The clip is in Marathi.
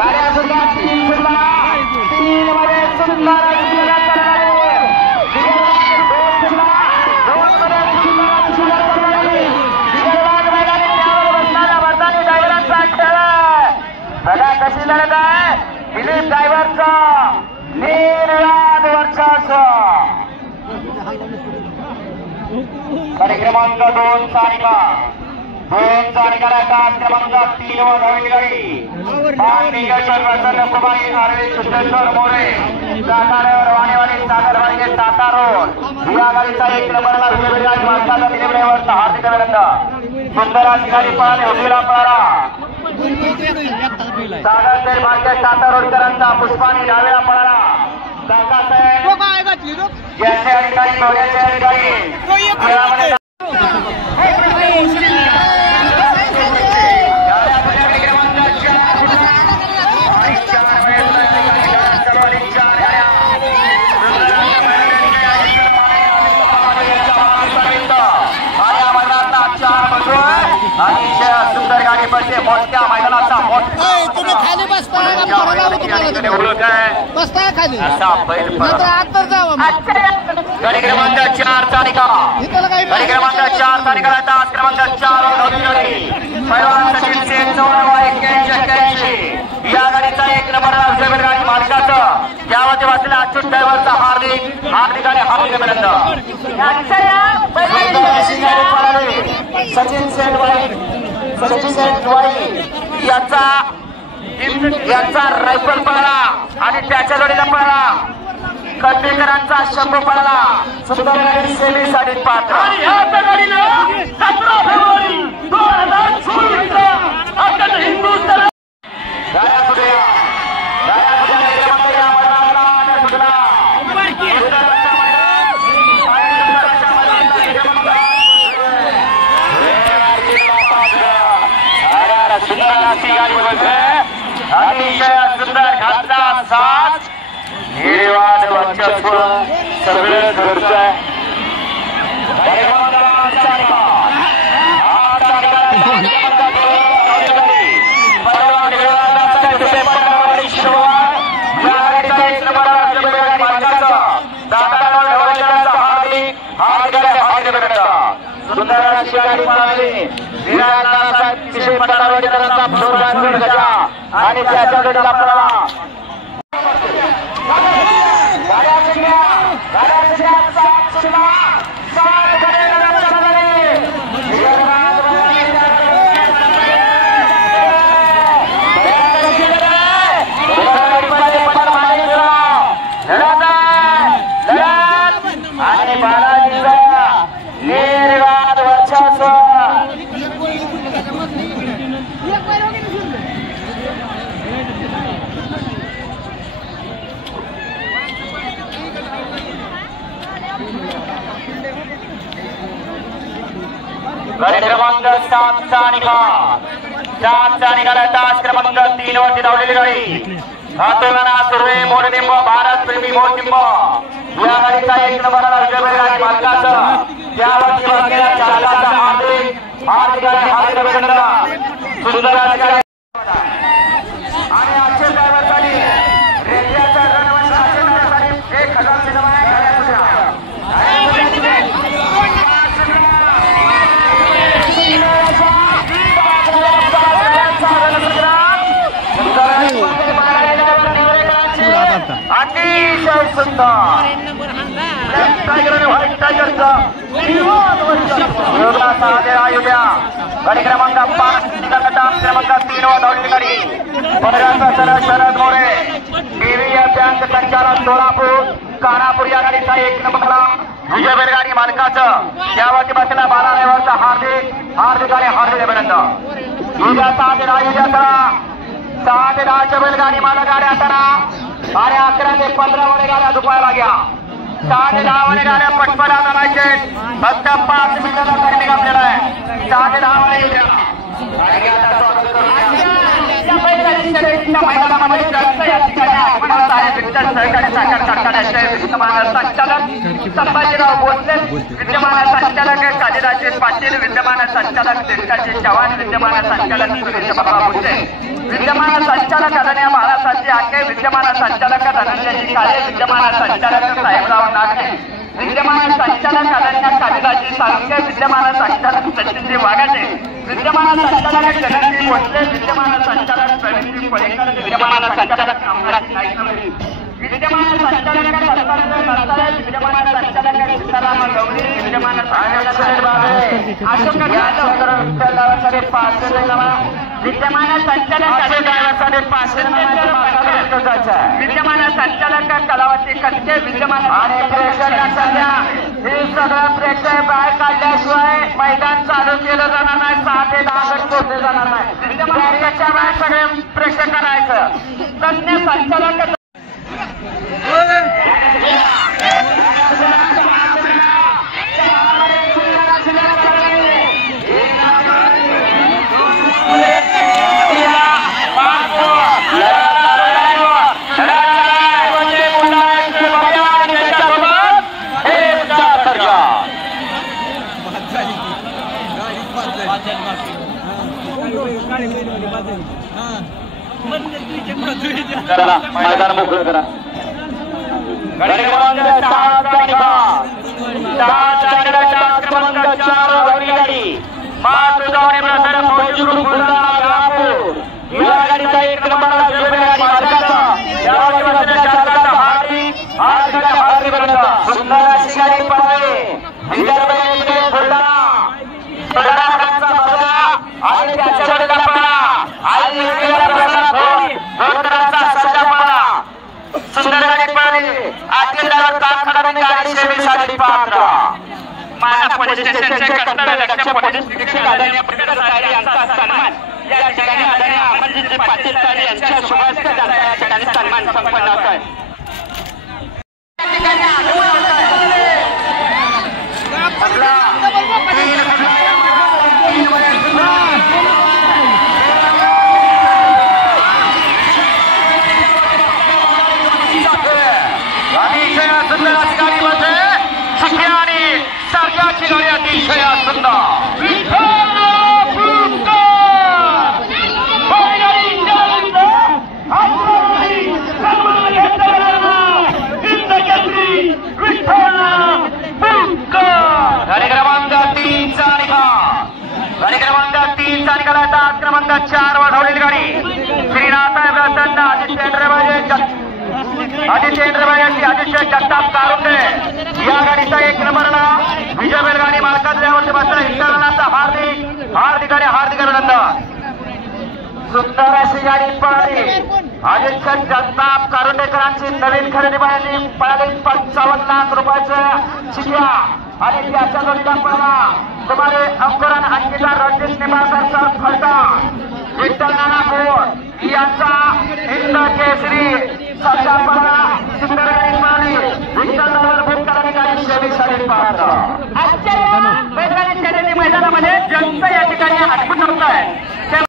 गाड्या सुद्धा 3 सुद्धा 3 मध्ये सुंदर कशी लढत आहे दिलीप ड्रायव्हरचा निर्वाद वर्चस्व गाडी क्रमांक 2 सानिका तास क्रमांक 3 वर धावली गाडी निगेश्वर प्रसन्न कुमारी अरविंद सुरेश्वर मोरे साताऱ्यावर वाणेवाडी सागरवाडी सातारा या गाडीचा 1 नंबरला विजयराज मार्गाचा दिलीप ड्रायव्हरचा हार्दिक अभिनंदन सुंदर अशी गाडी पळाली उभीला पळाला सागर मार्केट सातारा रोडकरांचा पुष्पानी डावेला पळाला काकासाहेब यांच्या अधिकारी दोघांच्या अधिकारी सुंदर गाडी पडते मोठ्या मैदानाचा तुम्ही खाली बसता बसताय खाली आतर जावं गाडी क्रमांक 4 तालिका गाडी क्रमांक 4 तालिका तास क्रमांक 4 पैलवान सचिन सेन 81 या गाडीचा 1 नंबर गाडी मालकाचं यावरती वाचलेला अच्युत ड्रायव्हरचा हार्दिक आणि हार्दिक अभिनंदन सचिन सेन यांचा रायफल पळाला आणि त्याच्या जोडीला पळाला कंटेकरांचा शंभू पळाला सुंदर गाडी सेमीसाठी पात्र अतिशय सुंदर घातला साथ निर्वाद वर्चस्व सगळं घडत आहे सुंदर अशी गाडी पळाली अतिशय पटारवाडीकरांचा गजा आणि त्याच्या जोडीला पळाला आणि बालाजीचा निर्वाद वर्चस्व गाडी क्रमांक 7 चा निघाला तास क्रमांक 3 वरती धावलेली गाडी हातोलाना सुर्वे मोरनिंब भारत प्रेमी मोरनिंब या गाडीचा 1 नंबरला विजय मालकाचं त्यावरती बसलेल्या चालकाचा हार्दिक अभिनंदन सुंदर आणि अक्षय ड्रायव्हरसाठी रेल्वेच्या रणवंत अक्षय ड्रायव्हरसाठी 1000 सिनेमा अतिशय सुंदर टायगर आणि व्हाईट टायगरचा गाडी क्रमांक 5 क्रमांक 3 वर धावलेली गाडी शरद मोरे टीव्ही बँक संचालक सोलापूर कानापूर या गाडीचा 1 नंबरला विजय बैलगाडी मालकाचं त्यावरती बसलेला बाला ड्रायव्हरचा हार्दिक आणि हार्दिक अभिनंदन उद्या 6 ते 10 बैलगाडी मालक गाड्या असताना आणि 11 ते 15 वर गाड्या दुपायला घ्या 6 ते 10 वर गाड्या पटपट आणायचे फक्त 5 मिनिटाचा टायमिंग आपल्याला आहे 6 ते 10 वर मैदानामध्ये संभाजीराव भोसले विद्यमान संचालक कालिदास पाटील विद्यमान संचालक देशकाचे चव्हाण विद्यमान संचालक सुरेश बाबा भोसले विद्यमान संचालक आदरणीय महाराष्ट्राचे आखे विद्यमान संचालक धनंजयजी काळे, विद्यमान संचालक साहेबराव नागरे, विद्यमान संचालक आदरणीय कालिदासजी साळुंखे, विद्यमान संचालक सचिनजी वाघाटे, विद्यमान संचालक जननजी भोसले, विद्यमान संचालक प्रवीणजी पळेकर, विद्यमान संचालक कामराज नाईकवडी, विद्यमान संचालक विद्यमान संचालक सीताराम गवळी, विद्यमान अशोक गावासाठी 500 विद्यमान संचालक विद्यमान संचालक कलावती कटके, विद्यमान आणि प्रेक्षकांच्या हे सगळं प्रेक्षक बाहेर काढल्याशिवाय मैदान चालू केलं जाणार नाही. 6 ते 10 गट पोहोचले जाणार नाही. विद्यमानाच्या बाहेर सगळे प्रेक्षक करायचं. तज्ञ संचालक चला मैदान मोकळं करा. गाडी क्रमांक 4 गाडी मातुदावणे ब्रदर मौजूद बुलढाणा रामपूर या गाडीचा 1 नंबरला गाडी मालकाचा यावरी बसलेल्या चालकाचा हार्दिक अभिनंदन. सुंदर अशी गाडी पळाली विदर्भामध्ये बुलढाणा बुलढाणाचा बदला आणि त्याच्या पळा आणि सुंदर गाडी पळाली. आखिरदार ताकदाने गाडी सेवेसाठी पात्र. माना पोलीस स्टेशनचे कर्तव्य लक्ष पोलीस निरीक्षक आदरणीय प्रकाश साहेब यांचा सन्मान या ठिकाणी आदरणीय अमरजीत पाटील साहेब यांच्या शुभहस्त झाला. या ठिकाणी सन्मान संपन्न होत आहे. अतिशय गाडी क्रमांक 3 चा निकाल आता क्रमांक 4 वाढवलेली गाडी श्रीनाथ प्रसन्न आदित्य जगताप कारुंडे या गाडीचा 1 नंबरला विजय बैलगाडी मालकाचा यावरती बसला इंटरनाचा हार्दिक अभिनंदन. सुंदर अशी गाडी पळाली. आदित्य जगताप कारुंडेकरांची नवीन खरेदी पळाली 55 लाख रुपयाच्या चिठ्या आणि त्याच्या जोडीला पळाला तुम्हाला अंकुरन अंकिता रणजित निंबाळकरचा फलटा विठ्ठल नाना भोर यांचा हिंद केसरी सच्चा पळा सुंदर गाडी पळाली. विठ्ठल नाना भोरकरांनी गाडी सेवेसाठी पात्र. आजच्या बैलगाडी शर्यती मैदानामध्ये जनता या ठिकाणी अद्भुत होत आहे.